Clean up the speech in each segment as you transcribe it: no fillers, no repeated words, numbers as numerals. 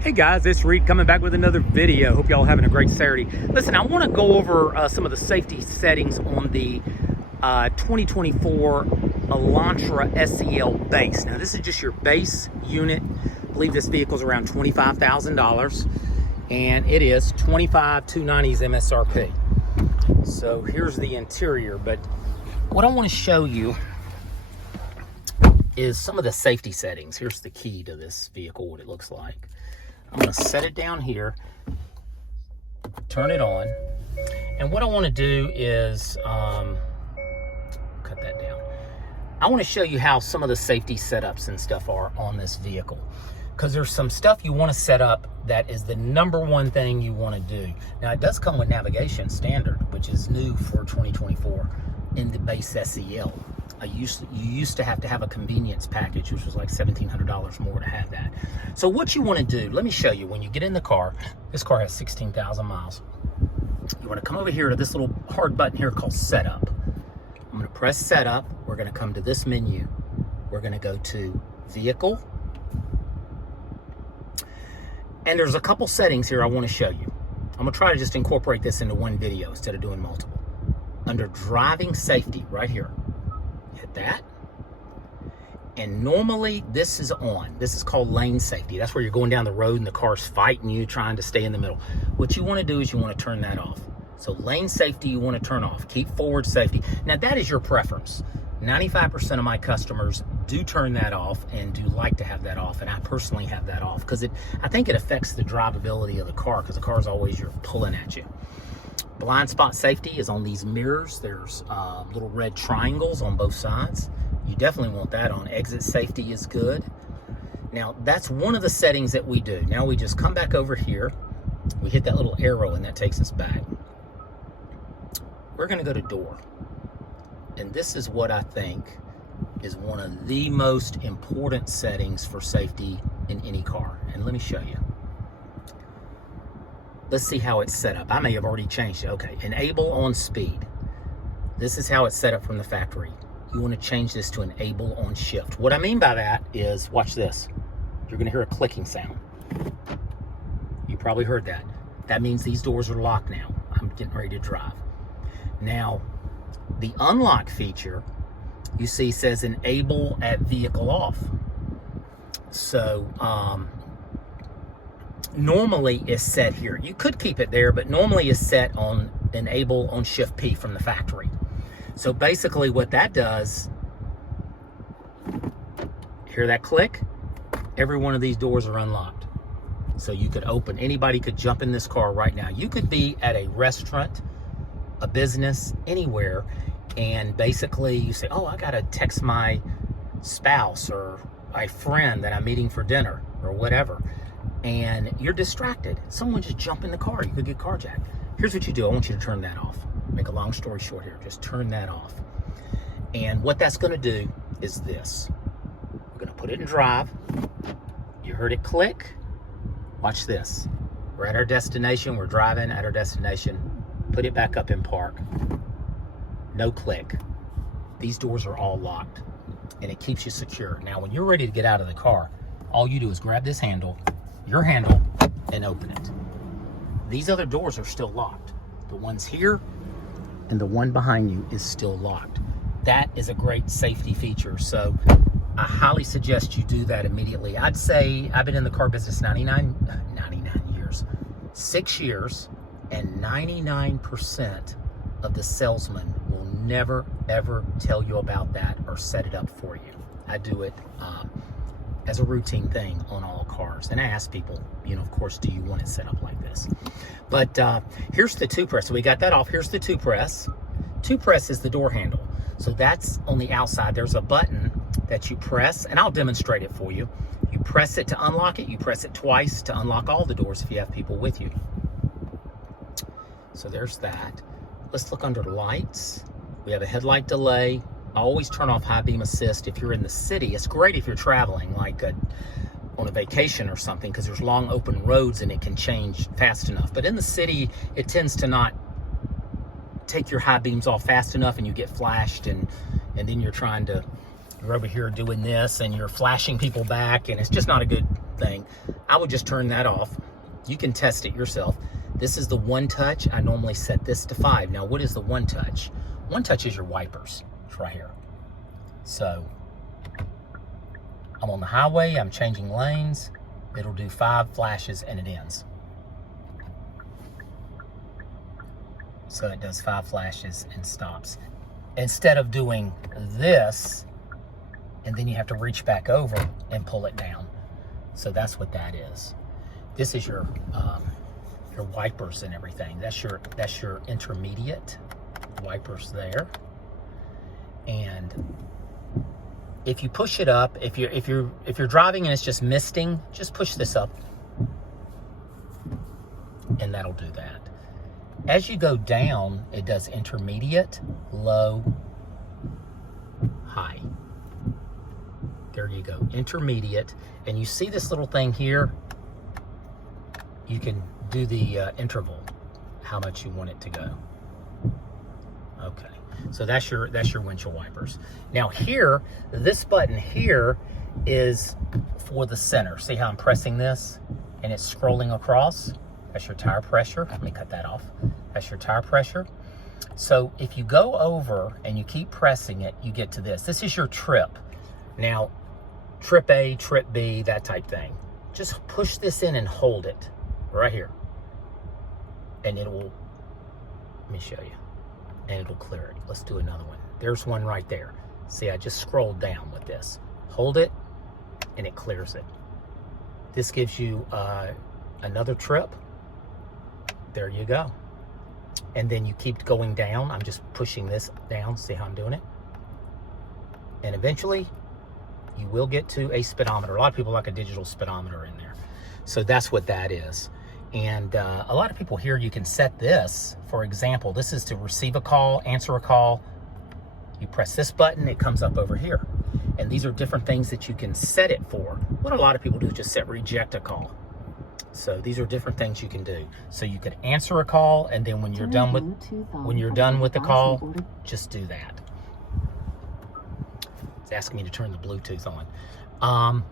Hey guys, it's Reed coming back with another video. Hope y'all having a great Saturday. Listen, I want to go over some of the safety settings on the 2024 Elantra SEL Base. Now this is just your base unit. I believe this vehicle is around $25,000 and it is $25,290's MSRP. So here's the interior, but what I want to show you is some of the safety settings. Here's the key to this vehicle, what it looks like. I'm going to set it down here, turn it on, and what I want to do is cut that down. I want to show you how some of the safety setups and stuff are on this vehicle, because there's some stuff you want to set up that is the number one thing you want to do. Now it does come with navigation standard, which is new for 2024 in the base SEL. You used to have a convenience package, which was like $1,700 more to have that. So what you want to do, let me show you. When you get in the car, this car has 16,000 miles. You want to come over here to this little hard button here called Setup. I'm going to press Setup. We're going to come to this menu. We're going to go to Vehicle. And there's a couple settings here I want to show you. I'm going to try to just incorporate this into one video instead of doing multiple. Under Driving Safety, right here. Hit that, and normally this is on. This is called lane safety. That's where you're going down the road and the car's fighting you, trying to stay in the middle. What you want to do is you want to turn that off. So lane safety you want to turn off. Keep forward safety. Now that is your preference. 95% of my customers do turn that off and do like to have that off, and I personally have that off because I think it affects the drivability of the car, because the car is always you're pulling at you. Blind spot safety is on these mirrors. There's little red triangles on both sides. You definitely want that on. Exit safety is good. Now, that's one of the settings that we do. Now we just come back over here. We hit that little arrow and that takes us back. We're gonna go to door. And this is what I think is one of the most important settings for safety in any car. And let me show you. Let's see how it's set up. I may have already changed it. Okay, enable on speed. This is how it's set up from the factory. You want to change this to enable on shift. What I mean by that is, watch this. You're going to hear a clicking sound. You probably heard that. That means these doors are locked now. I'm getting ready to drive. Now, the unlock feature, you see, says enable at vehicle off. So, normally is set here. You could keep it there, but normally is set on enable on shift P from the factory. So basically what that does, hear that click? Every one of these doors are unlocked. So you could open, anybody could jump in this car right now. You could be at a restaurant, a business, anywhere, and basically you say, oh, I gotta text my spouse or my friend that I'm meeting for dinner or whatever. And you're distracted. Someone just jump in the car. You could get carjacked. Here's what you do. I want you to turn that off. Make a long story short here. Just turn that off. And what that's going to do is this. We're going to put it in drive. You heard it click. Watch this. We're at our destination. We're driving at our destination. Put it back up in park. No click. These doors are all locked. And it keeps you secure. Now, when you're ready to get out of the car, all you do is grab this handle, your handle, and open it. These other doors are still locked. The ones here and the one behind you is still locked. That is a great safety feature. So I highly suggest you do that immediately. I'd say I've been in the car business 99 years, 6 years, and 99% of the salesmen will never, ever tell you about that or set it up for you. I do it as a routine thing on all cars. And I ask people, you know, of course, do you want it set up like this? But here's the two press. So we got that off. Here's the two press. Two press is the door handle. So that's on the outside. There's a button that you press, and I'll demonstrate it for you. You press it to unlock it. You press it twice to unlock all the doors if you have people with you. So there's that. Let's look under lights. We have a headlight delay. I always turn off high beam assist if you're in the city. It's great if you're traveling, like on a vacation or something, because there's long open roads and it can change fast enough. But in the city, it tends to not take your high beams off fast enough, and you get flashed, and then you're over here doing this and you're flashing people back, and it's just not a good thing, I would just turn that off. You can test it yourself. This is the one touch. I normally set this to 5. Now, what is the one touch? One touch is your wipers. It's right here. So I'm on the highway, I'm changing lanes. It'll do 5 flashes and it ends. So it does 5 flashes and stops. Instead of doing this, and then you have to reach back over and pull it down. So that's what that is. This is your wipers and everything. That's your intermediate wipers there. And if you push it up, if you're driving and it's just misting, just push this up, and that'll do that. As you go down, it does intermediate, low, high. There you go, intermediate. And you see this little thing here? You can do the interval, how much you want it to go. Okay, so that's your windshield wipers. Now here, this button here is for the center. See how I'm pressing this and it's scrolling across? That's your tire pressure. Let me cut that off. That's your tire pressure. So if you go over and you keep pressing it, you get to this. This is your trip. Now, trip A, trip B, that type thing. Just push this in and hold it right here. And it will, let me show you. And it'll clear it. Let's do another one. There's one right there. See, I just scrolled down with this. Hold it, and it clears it. This gives you another trip. There you go. And then you keep going down. I'm just pushing this down. See how I'm doing it? And eventually, you will get to a speedometer. A lot of people like a digital speedometer in there. So that's what that is. And a lot of people here, you can set this. For example, this is to receive a call, answer a call. You press this button, it comes up over here. And these are different things that you can set it for. What a lot of people do is just set reject a call. So these are different things you can do. So you could answer a call, and then when you're done with the call, just do that. It's asking me to turn the Bluetooth on.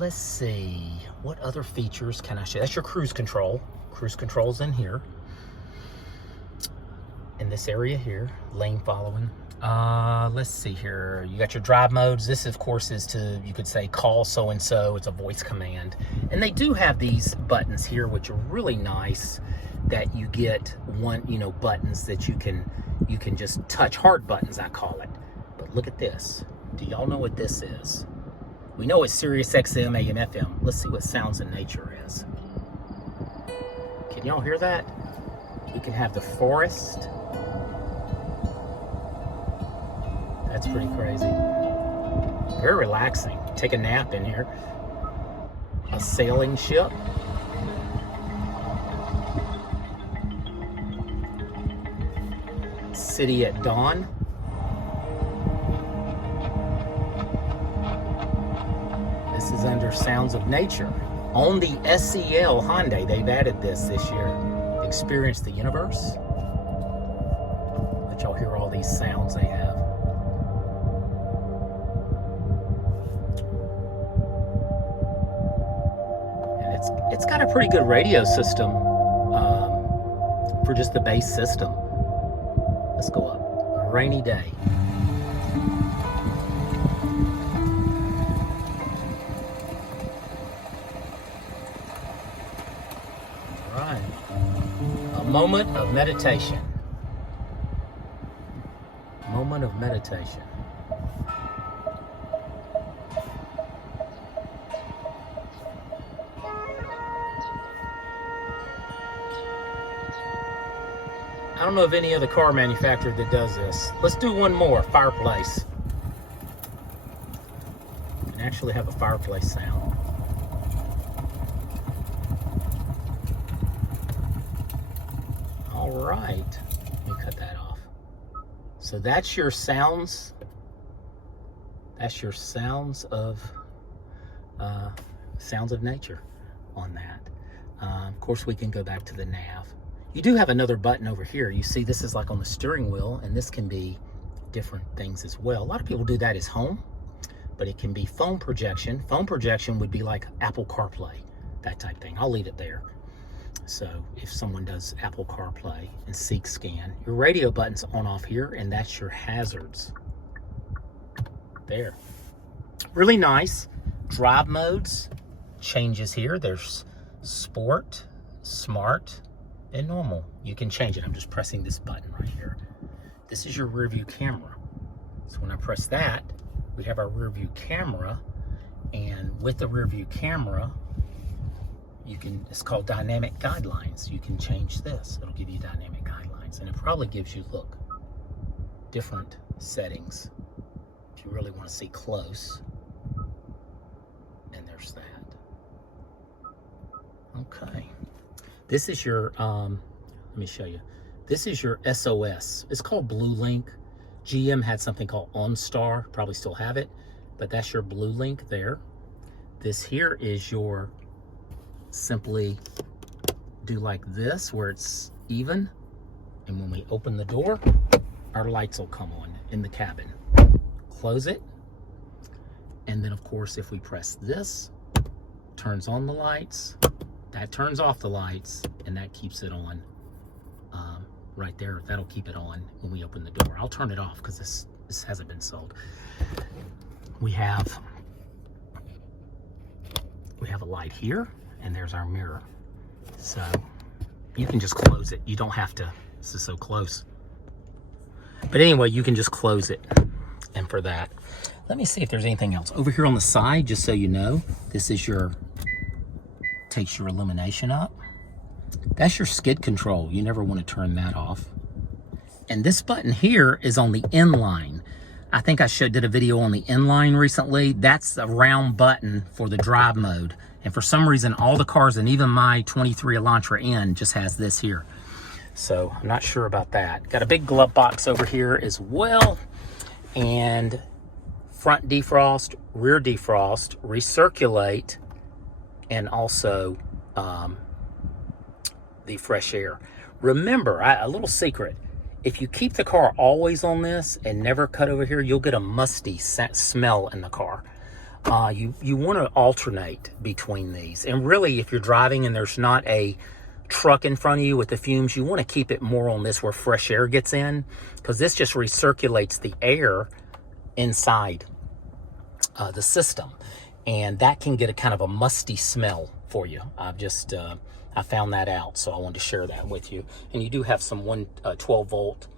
Let's see, what other features can I show? That's your cruise control. Cruise control's in here. In this area here, lane following. Let's see here. You got your drive modes. This, of course, is to, you could say, call so-and-so. It's a voice command. And they do have these buttons here, which are really nice, that you get buttons that you can just touch, hard buttons, I call it. But look at this. Do y'all know what this is? We know it's Sirius XM, AM, FM. Let's see what Sounds in Nature is. Can y'all hear that? You can have the forest. That's pretty crazy. Very relaxing. Take a nap in here. A sailing ship. City at dawn. This is under Sounds of Nature. On the SEL Hyundai, they've added this year. Experience the universe. Let y'all hear all these sounds they have. And it's got a pretty good radio system for just the base system. Let's go up. Rainy day. Moment of meditation. Moment of meditation. I don't know of any other car manufacturer that does this. Let's do one more. Fireplace. You can actually have a fireplace sound. All right, let me cut that off. So that's your sounds. That's your sounds of nature on that. Of course, we can go back to the nav. You do have another button over here. You see, this is like on the steering wheel, and this can be different things as well. A lot of people do that as home. but it can be phone projection. Phone projection would be like Apple CarPlay, that type thing. I'll leave it there. So if someone does Apple CarPlay and Seek Scan, your radio button's on off here, and that's your hazards. There. Really nice. Drive modes changes here. There's Sport, Smart, and Normal. You can change it. I'm just pressing this button right here. This is your rear view camera. So when I press that, we have our rear view camera, and with the rear view camera, you can, it's called dynamic guidelines. You can change this. It'll give you dynamic guidelines, and it probably gives you, look, different settings if you really want to see close. And there's that. Okay. This is your, let me show you. This is your SOS. It's called Blue Link. GM had something called OnStar, probably still have it, but that's your Blue Link there. This here is your, simply do like this where it's even, and when we open the door, our lights will come on in the cabin. Close it, and then of course if we press this, turns on the lights, that turns off the lights, and that keeps it on. Right there, that'll keep it on when we open the door. I'll turn it off because this hasn't been sold. We have a light here, and there's our mirror. So you can just close it. You don't have to, this is so close. But anyway, you can just close it. And for that, let me see if there's anything else. Over here on the side, just so you know, this is your, takes your illumination up. That's your skid control. You never want to turn that off. And this button here is on the inline. I think I did a video on the inline recently. That's a round button for the drive mode. And for some reason, all the cars, and even my 23 Elantra N, just has this here. So I'm not sure about that. Got a big glove box over here as well. And front defrost, rear defrost, recirculate, and also the fresh air. Remember, a little secret, if you keep the car always on this and never cut over here, you'll get a musty smell in the car. You want to alternate between these. And really, if you're driving and there's not a truck in front of you with the fumes, you want to keep it more on this where fresh air gets in, because this just recirculates the air inside the system, and that can get a kind of a musty smell for you. I found that out, so I wanted to share that with you. And you do have some 12 volt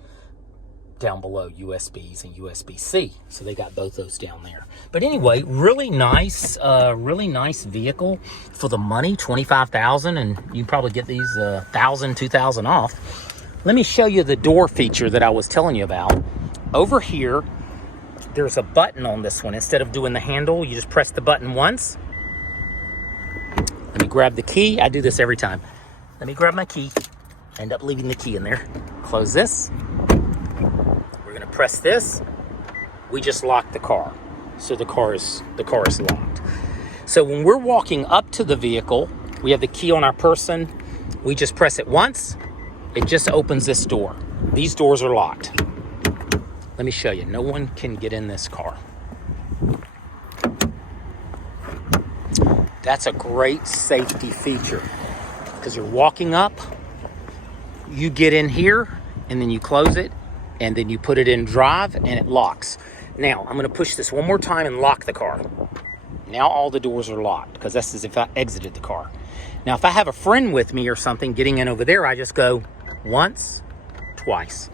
down below USBs and USB-C, so they got both those down there. But anyway, really nice vehicle for the money, $25,000, and you probably get these $1,000, $2,000 off. Let me show you the door feature that I was telling you about. Over here, there's a button on this one. Instead of doing the handle, you just press the button once. Let me grab the key. I do this every time. Let me grab my key. End up leaving the key in there. Close this. We're gonna press this. We just locked the car. So the car is locked. So when we're walking up to the vehicle, we have the key on our person. We just press it once. It just opens this door. These doors are locked. Let me show you. No one can get in this car. That's a great safety feature, because you're walking up, you get in here, and then you close it, and then you put it in drive, and it locks. Now, I'm going to push this one more time and lock the car. Now all the doors are locked, because that's as if I exited the car. Now, if I have a friend with me or something getting in over there, I just go once, twice.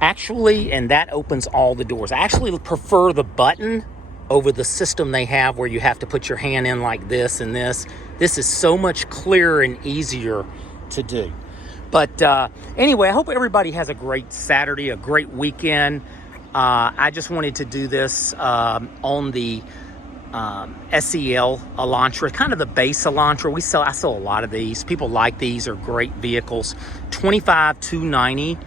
Actually, and that opens all the doors. I actually prefer the button over the system they have where you have to put your hand in like this and this. This is so much clearer and easier to do. But anyway, I hope everybody has a great Saturday, a great weekend. I just wanted to do this on the SEL Elantra, kind of the base Elantra. I sell a lot of these. People like these, are great vehicles. $25,290,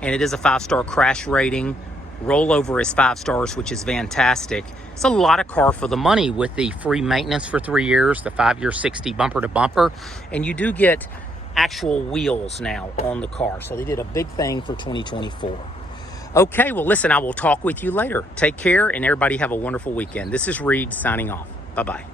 and it is a 5-star crash rating. Rollover is 5 stars, which is fantastic. It's a lot of car for the money with the free maintenance for 3 years, the 5-year 60 bumper to bumper, and you do get actual wheels now on the car. So they did a big thing for 2024. Okay, well, listen, I will talk with you later. Take care, and everybody have a wonderful weekend. This is Reed signing off. Bye-bye.